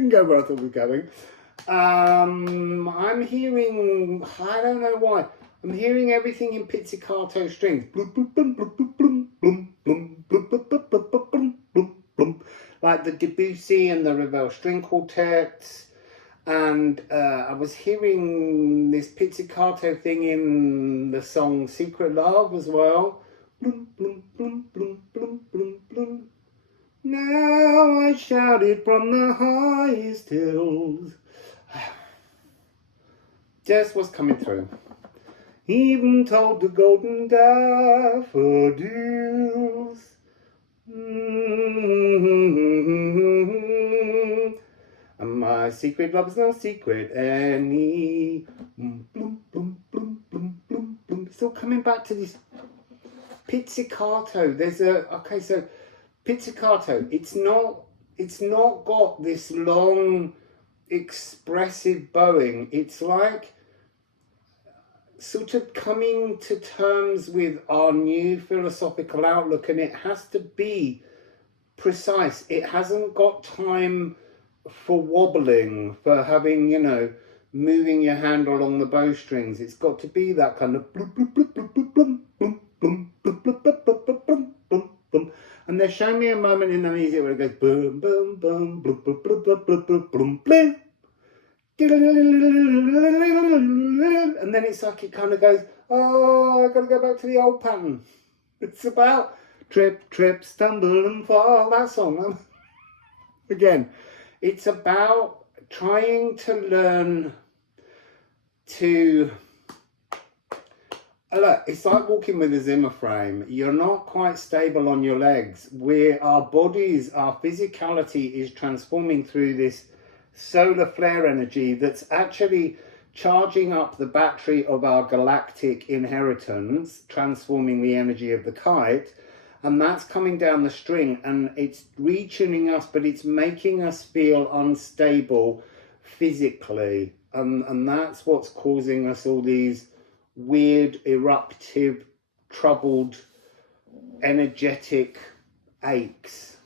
didn't go where I thought we were going. I'm hearing, I don't know why, I'm hearing everything in pizzicato strings. Like the Debussy and the Ravel string quartets. And I was hearing this pizzicato thing in the song Secret Love as well. Now I shouted from the highest hills. Just what's coming through. Even told the golden daffodils. And my secret love's no secret any. Still coming back to this pizzicato. There's a so pizzicato. It's not got this long expressive bowing. It's like sort of coming to terms with our new philosophical outlook, and it has to be precise. It hasn't got time for wobbling, for having, you know, moving your hand along the bowstrings. It's got to be that kind of and they're showing me a moment in the music where it goes boom boom boom boom boom boom boom boom boom boom, and then it's like it kind of goes, oh, I've got to go back to the old pattern. It's about trip, trip, stumble and fall, that song. Again, it's about trying to learn to, look, it's like walking with a Zimmer frame. You're not quite stable on your legs. Our bodies, our physicality is transforming through this solar flare energy that's actually charging up the battery of our galactic inheritance, transforming the energy of the kite, and that's coming down the string and it's retuning us, but it's making us feel unstable physically, and that's what's causing us all these weird, eruptive, troubled, energetic aches.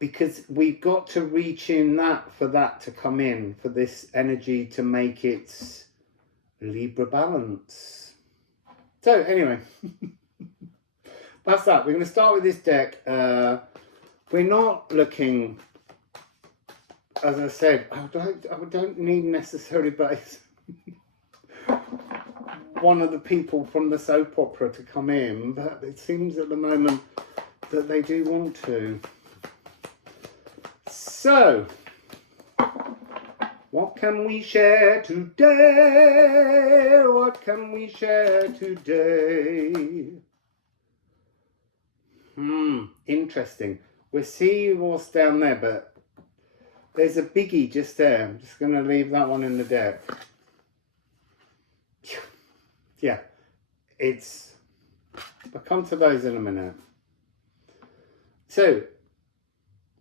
Because we've got to reach in that for that to come in, for this energy to make its Libra balance. So anyway, that's that. We're going to start with this deck. We're not looking, as I said, I don't need necessarily, but it's one of the people from the soap opera to come in, but it seems at the moment that they do want to. So, what can we share today? What can we share today? Interesting. We'll see what's down there, but there's a biggie just there. I'm just going to leave that one in the deck. Yeah, I'll come to those in a minute. So,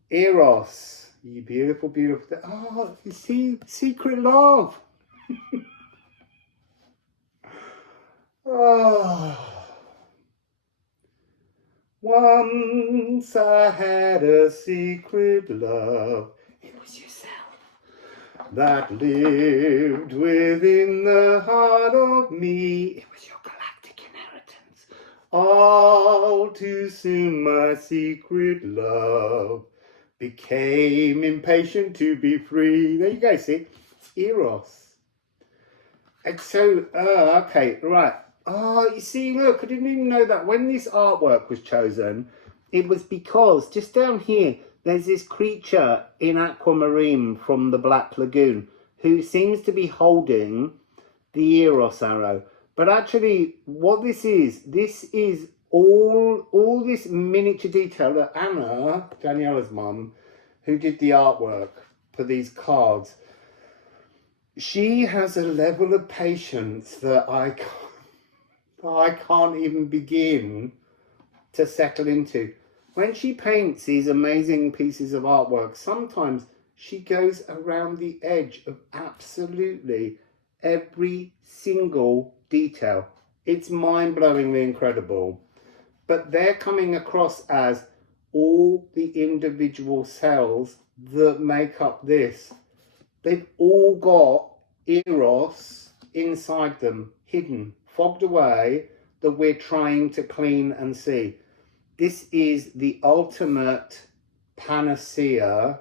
Eros, you beautiful, beautiful. Oh, you see, secret love. Oh. Once I had a secret love. It was yourself that lived within the heart of me. It was your galactic inheritance. All too soon, my secret love became impatient to be free. There you go, see? It's Eros. And so, okay, right. Oh, you see, look, I didn't even know that when this artwork was chosen, it was because just down here, there's this creature in aquamarine from the Black Lagoon who seems to be holding the Eros arrow. But actually, what this is all this miniature detail that Anna, Daniela's mum, who did the artwork for these cards, she has a level of patience that I can't even begin to settle into. When she paints these amazing pieces of artwork, sometimes she goes around the edge of absolutely every single detail. It's mind-blowingly incredible. But they're coming across as all the individual cells that make up this, they've all got Eros inside them, hidden, fogged away, that we're trying to clean and see. This is the ultimate panacea,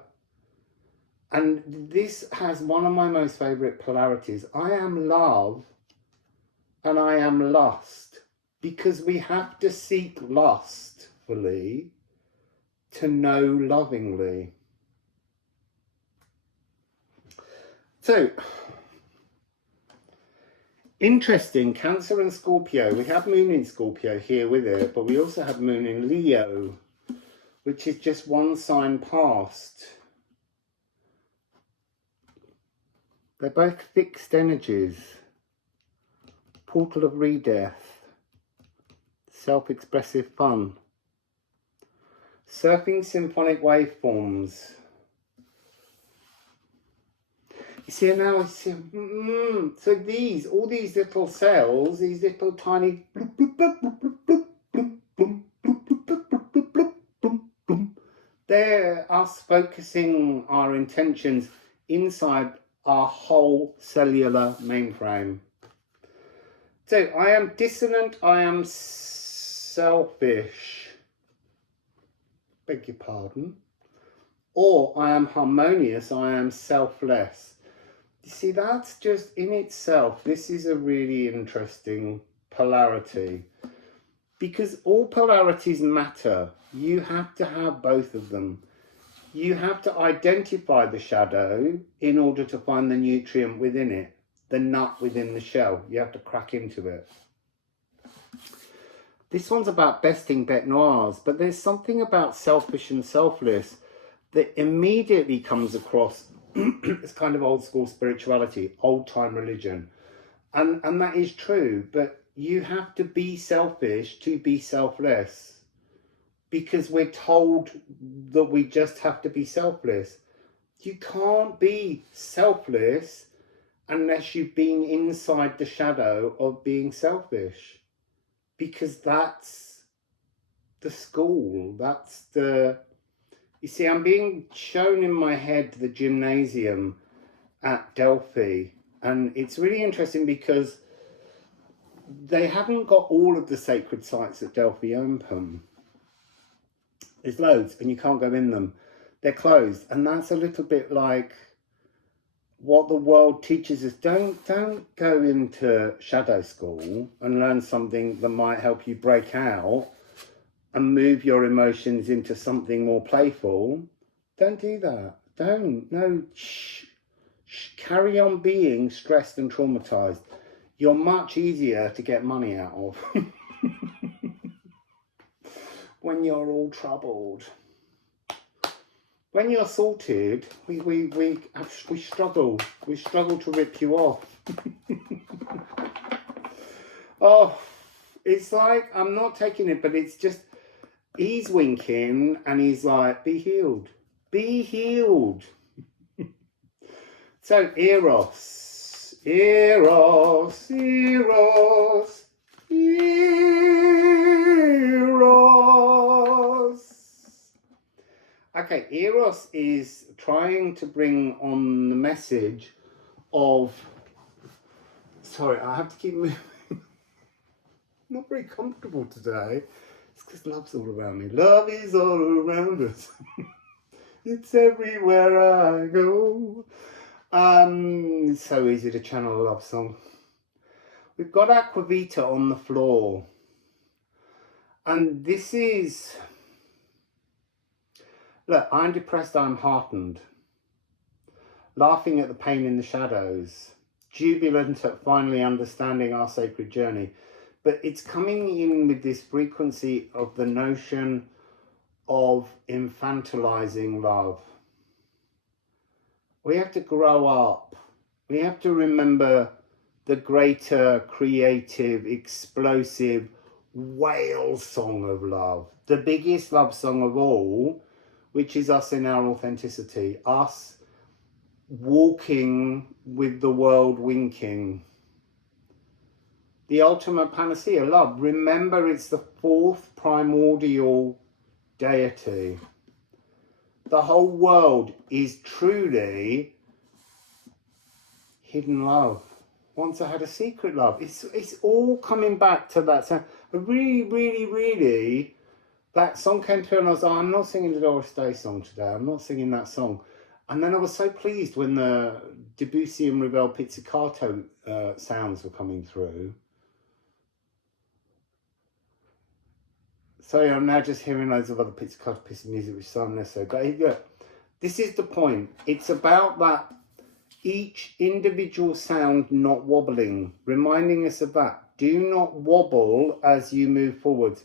and this has one of my most favorite polarities. I am love and I am lust, because we have to seek lustfully to know lovingly. So, interesting, Cancer and Scorpio. We have Moon in Scorpio here with it, but we also have Moon in Leo, which is just one sign past. They're both fixed energies. Portal of Redeath. Self-expressive fun. Surfing symphonic waveforms. You see now, so all these little cells, these little tiny, they're us focusing our intentions inside our whole cellular mainframe. So I am dissonant, I am selfish, beg your pardon, or I am harmonious, I am selfless. You see, that's just in itself, this is a really interesting polarity, because all polarities matter. You have to have both of them. You have to identify the shadow in order to find the nutrient within it, the nut within the shell. You have to crack into it. This one's about besting bête noires, but there's something about selfish and selfless that immediately comes across as kind of old school spirituality, old time religion. And that is true, but you have to be selfish to be selfless, because we're told that we just have to be selfless. You can't be selfless unless you've been inside the shadow of being selfish, because that's the school, that's the... You see, I'm being shown in my head the gymnasium at Delphi, and it's really interesting because they haven't got all of the sacred sites at Delphi open. There's loads and you can't go in them. They're closed, and that's a little bit like what the world teaches us. Don't go into shadow school and learn something that might help you break out and move your emotions into something more playful. Don't do that. No, carry on being stressed and traumatized. You're much easier to get money out of when you're all troubled. When you're sorted, we struggle. We struggle to rip you off. Oh, it's like, I'm not taking it, but it's just, he's winking and he's like, be healed. Be healed. So, Eros. Eros. Eros. Eros. Okay, Eros is trying to bring on the message of... Sorry, I have to keep moving. Not very comfortable today. It's because love's all around me. Love is all around us. It's everywhere I go. It's so easy to channel a love song. We've got Aquavita on the floor. And this is... Look, I'm depressed, I'm heartened. Laughing at the pain in the shadows. Jubilant at finally understanding our sacred journey. But it's coming in with this frequency of the notion of infantilizing love. We have to grow up. We have to remember the greater, creative, explosive whale song of love. The biggest love song of all, which is us in our authenticity. Us walking with the world winking. The ultimate panacea, love. Remember, it's the fourth primordial deity. The whole world is truly hidden love. Once I had a secret love. It's all coming back to that sound. I really, that song came through and I was like, I'm not singing the Doris Day song today. I'm not singing that song. And then I was so pleased when the Debussy and Ravel pizzicato sounds were coming through. Sorry, I'm now just hearing loads of other pizzicato piece of music, which is unnecessary. But look, this is the point. It's about that each individual sound not wobbling, reminding us of that. Do not wobble as you move forward.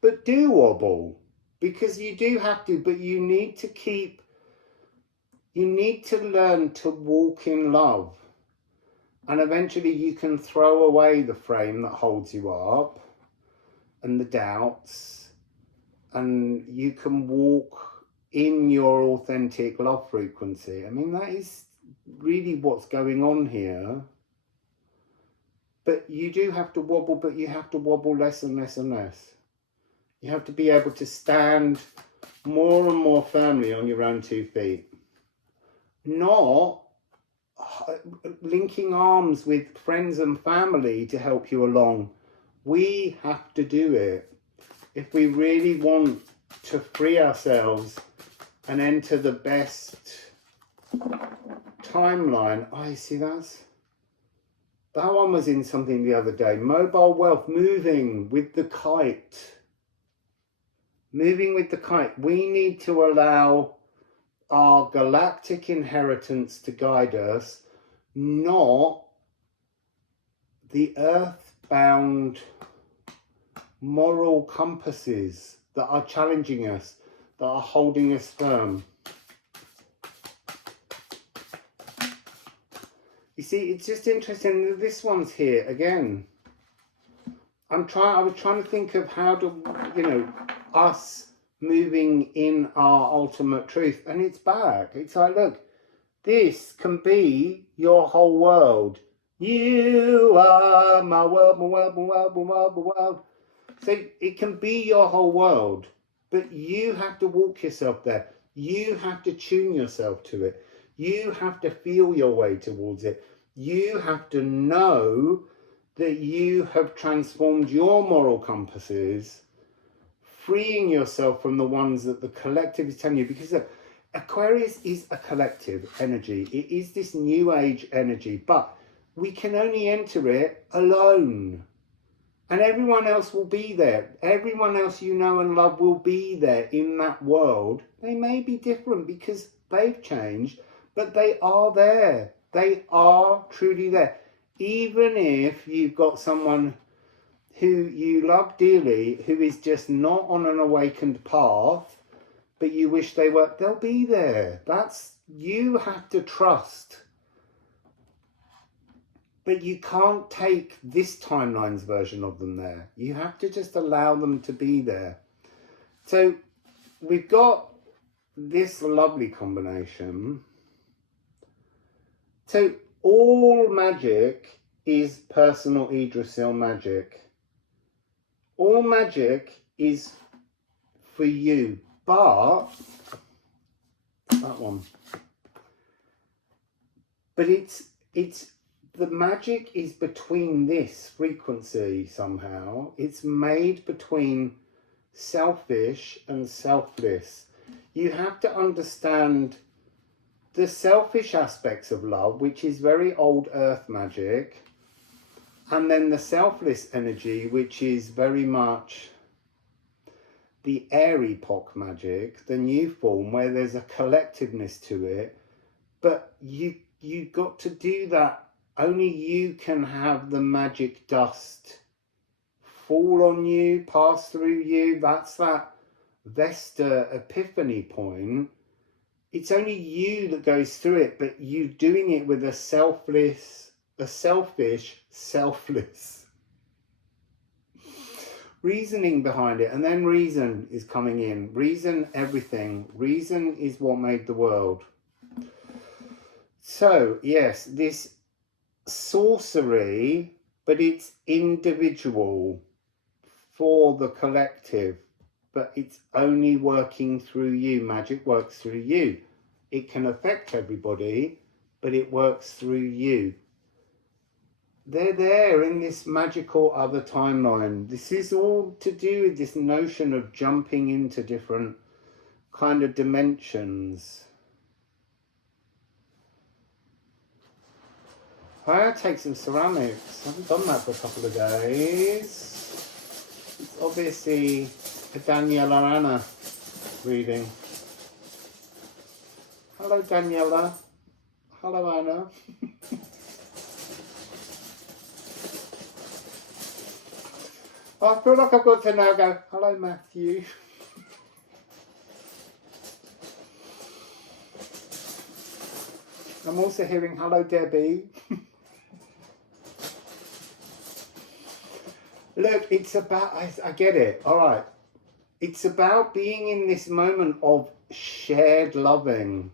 But do wobble, because you do have to, but you need to learn to walk in love. And eventually you can throw away the frame that holds you up and the doubts, and you can walk in your authentic love frequency. I mean, that is really what's going on here. But you do have to wobble, but you have to wobble less and less and less. You have to be able to stand more and more firmly on your own 2 feet. Not linking arms with friends and family to help you along. We have to do it if we really want to free ourselves and enter the best timeline. I see that one was in something the other day. Mobile wealth, moving with the kite. Moving with the kite. We need to allow our galactic inheritance to guide us, not the earthbound moral compasses that are challenging us, that are holding us firm. You see, it's just interesting that this one's here again. I was trying to think of how to, us moving in our ultimate truth, and it's back. It's like, look, this can be your whole world. You are my world, my world, my world, my world, my world. So it can be your whole world, but you have to walk yourself there. You have to tune yourself to it. You have to feel your way towards it. You have to know that you have transformed your moral compasses, freeing yourself from the ones that the collective is telling you. Because Aquarius is a collective energy. It is this new age energy, but we can only enter it alone. And everyone else will be there. Everyone else you know and love will be there in that world. They may be different because they've changed, but they are there. They are truly there. Even if you've got someone who you love dearly, who is just not on an awakened path, but you wish they were, they'll be there. You have to trust. But you can't take this timeline's version of them there. You have to just allow them to be there. So we've got this lovely combination. So all magic is personal Yggdrasil magic. All magic is for you, but that one. But it's the magic is between this frequency somehow. It's made between selfish and selfless. You have to understand the selfish aspects of love, which is very old earth magic, and then the selfless energy, which is very much the air epoch magic, the new form, where there's a collectiveness to it. But you got to do that. Only you can have the magic dust fall on you, pass through you. That's that Vesta epiphany point. It's only you that goes through it, but you doing it with a selfish, selfless reasoning behind it. And then reason is coming in. Reason, everything. Reason is what made the world. So, yes, this sorcery, but it's individual for the collective. but it's only working through you. Magic works through you. It can affect everybody, but it works through you. They're there in this magical other timeline. This is all to do with this notion of jumping into different kind of dimensions. I gotta take some ceramics. I haven't done that for a couple of days. It's obviously a Daniela Ana reading. Hello Daniela. Hello Anna. I feel like I've got to now go, hello Matthew. I'm also hearing hello Debbie. Look, it's about, I get it, all right. It's about being in this moment of shared loving.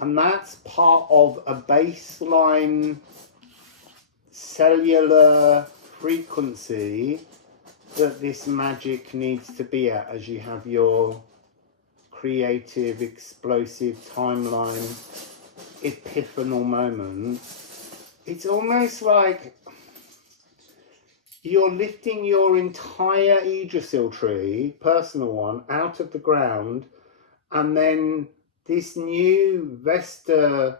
And that's part of a baseline cellular frequency that this magic needs to be at as you have your creative, explosive timeline, epiphanal moment. It's almost like you're lifting your entire Yggdrasil tree, personal one, out of the ground, and then this new Vesta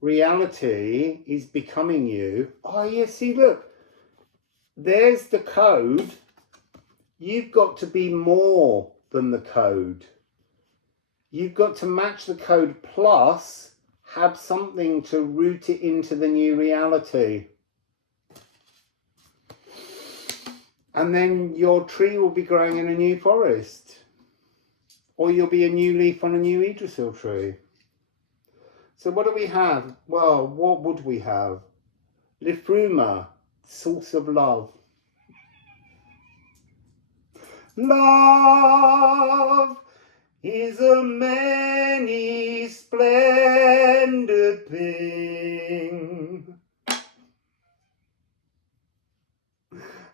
reality is becoming you. Oh yeah, see, look, there's the code. You've got to be more than the code. You've got to match the code plus have something to root it into the new reality. And then your tree will be growing in a new forest. Or you'll be a new leaf on a new Yggdrasil tree. So what do we have? Well, what would we have? Liffruma, source of love. Love is a many splendid thing.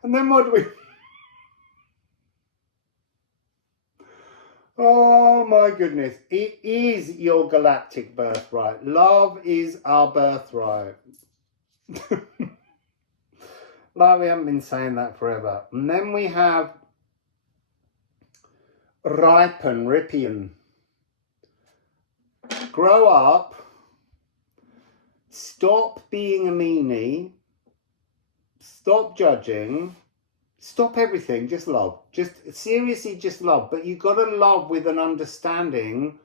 And then what do we... Oh my goodness, it is your galactic birthright. Love is our birthright. Like we haven't been saying that forever. And then we have ripen, Rippian. Grow up, stop being a meanie, stop judging, stop everything, just love. Just seriously, just love. But you've got to love with an understanding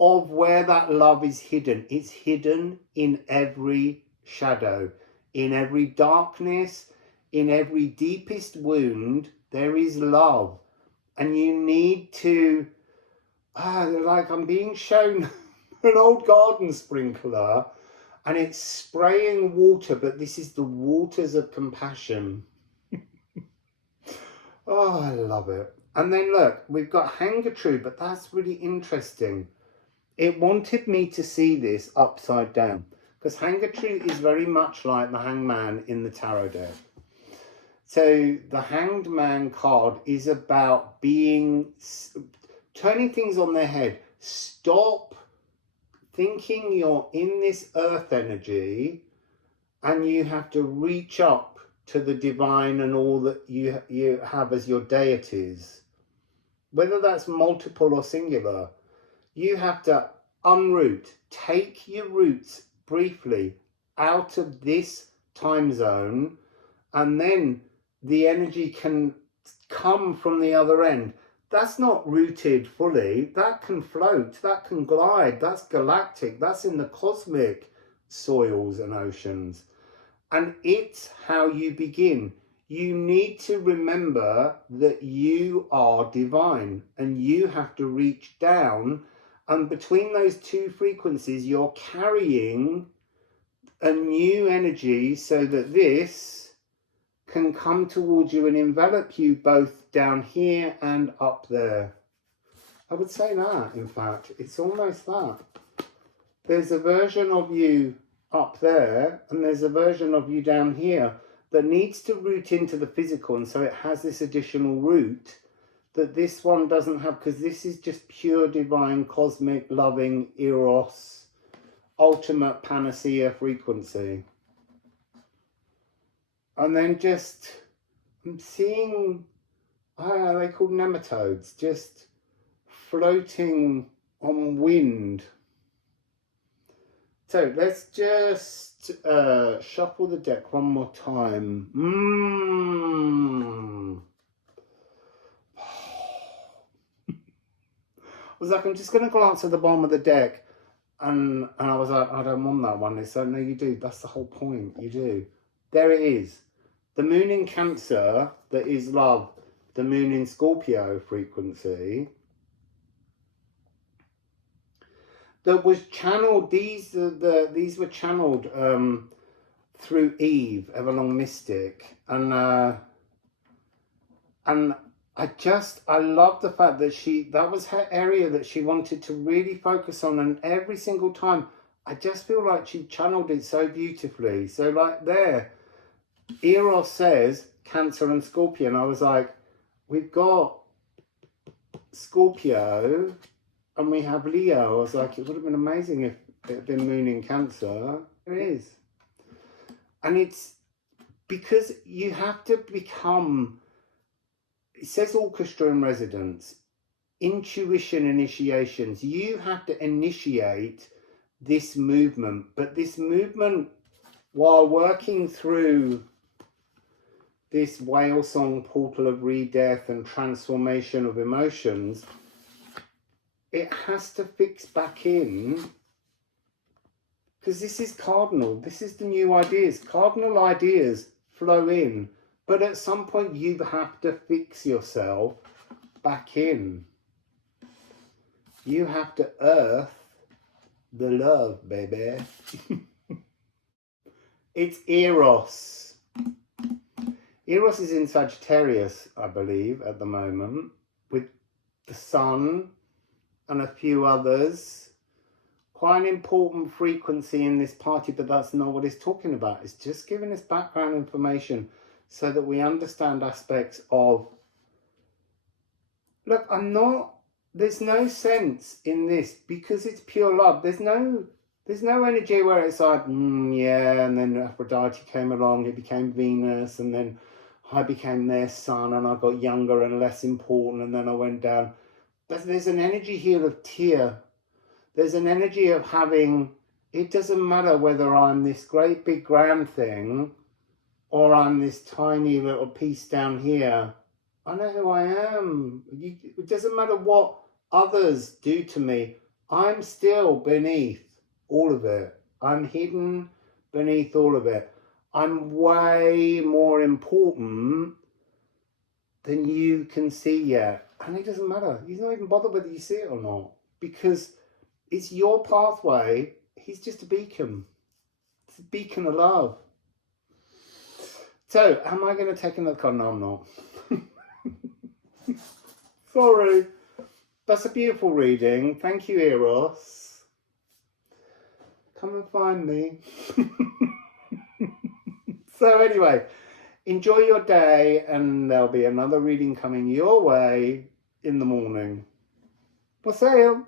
of where that love is hidden. It's hidden in every shadow, in every darkness, in every deepest wound. There is love. And you need to, like I'm being shown an old garden sprinkler and it's spraying water, but this is the waters of compassion. Oh, I love it. And then look, we've got Hangatru, but that's really interesting. It wanted me to see this upside down because Hangatru is very much like the Hangman in the tarot deck. So the Hanged Man card is about turning things on their head. Stop thinking you're in this earth energy and you have to reach up to the divine and all that you have as your deities. Whether that's multiple or singular, you have to unroot, take your roots briefly out of this time zone, and then the energy can come from the other end. That's not rooted fully. That can float, that can glide, that's galactic, that's in the cosmic soils and oceans. And it's how you begin. You need to remember that you are divine and you have to reach down. And between those two frequencies, you're carrying a new energy so that this can come towards you and envelop you both down here and up there. I would say that, in fact, it's almost that. There's a version of you up there and there's a version of you down here. that needs to root into the physical, and so it has this additional root that this one doesn't have, because this is just pure divine cosmic loving Eros ultimate panacea frequency. And then just I'm seeing, I don't know, they're called nematodes, just floating on wind. So let's just shuffle the deck one more time. I was like, I'm just going to glance at the bottom of the deck, and I was like, I don't want that one. It's like, no, you do. That's the whole point. You do. There it is. The moon in Cancer, that is love. The moon in Scorpio frequency. That was channeled. These were channeled through Eve, Everlong Mystic, and I love the fact that that was her area that she wanted to really focus on, and every single time I just feel like she channeled it so beautifully. So like there, Eros says Cancer and Scorpio, and I was like, we've got Scorpio and we have Leo. I was like, it would have been amazing if it had been moon in Cancer. It is. And it's because you have to become, it says orchestra in residence, intuition initiations. You have to initiate this movement, but this movement, while working through this whale song portal of re-death and transformation of emotions, it has to fix back in, because this is cardinal. This is the new ideas. Cardinal ideas flow in, but at some point you have to fix yourself back in. You have to earth the love, baby. It's Eros. Eros is in Sagittarius, I believe, at the moment, with the Sun and a few others. Quite an important frequency in this party, but that's not what it's talking about. It's just giving us background information so that we understand aspects of, look, there's no sense in this because it's pure love. There's no energy where it's like, yeah, and then Aphrodite came along, it became Venus, and then I became their son, and I got younger and less important, and then I went down. But there's an energy here of tear. There's an energy of having, it doesn't matter whether I'm this great big grand thing or I'm this tiny little piece down here. I know who I am. It doesn't matter what others do to me. I'm still beneath all of it. I'm hidden beneath all of it. I'm way more important than you can see yet. And it doesn't matter. He's not even bothered whether you see it or not, because it's your pathway. He's just a beacon. It's a beacon of love. So, am I going to take another card? No, I'm not. Sorry. That's a beautiful reading. Thank you, Eros. Come and find me. So anyway, enjoy your day, and there'll be another reading coming your way in the morning. Wassail.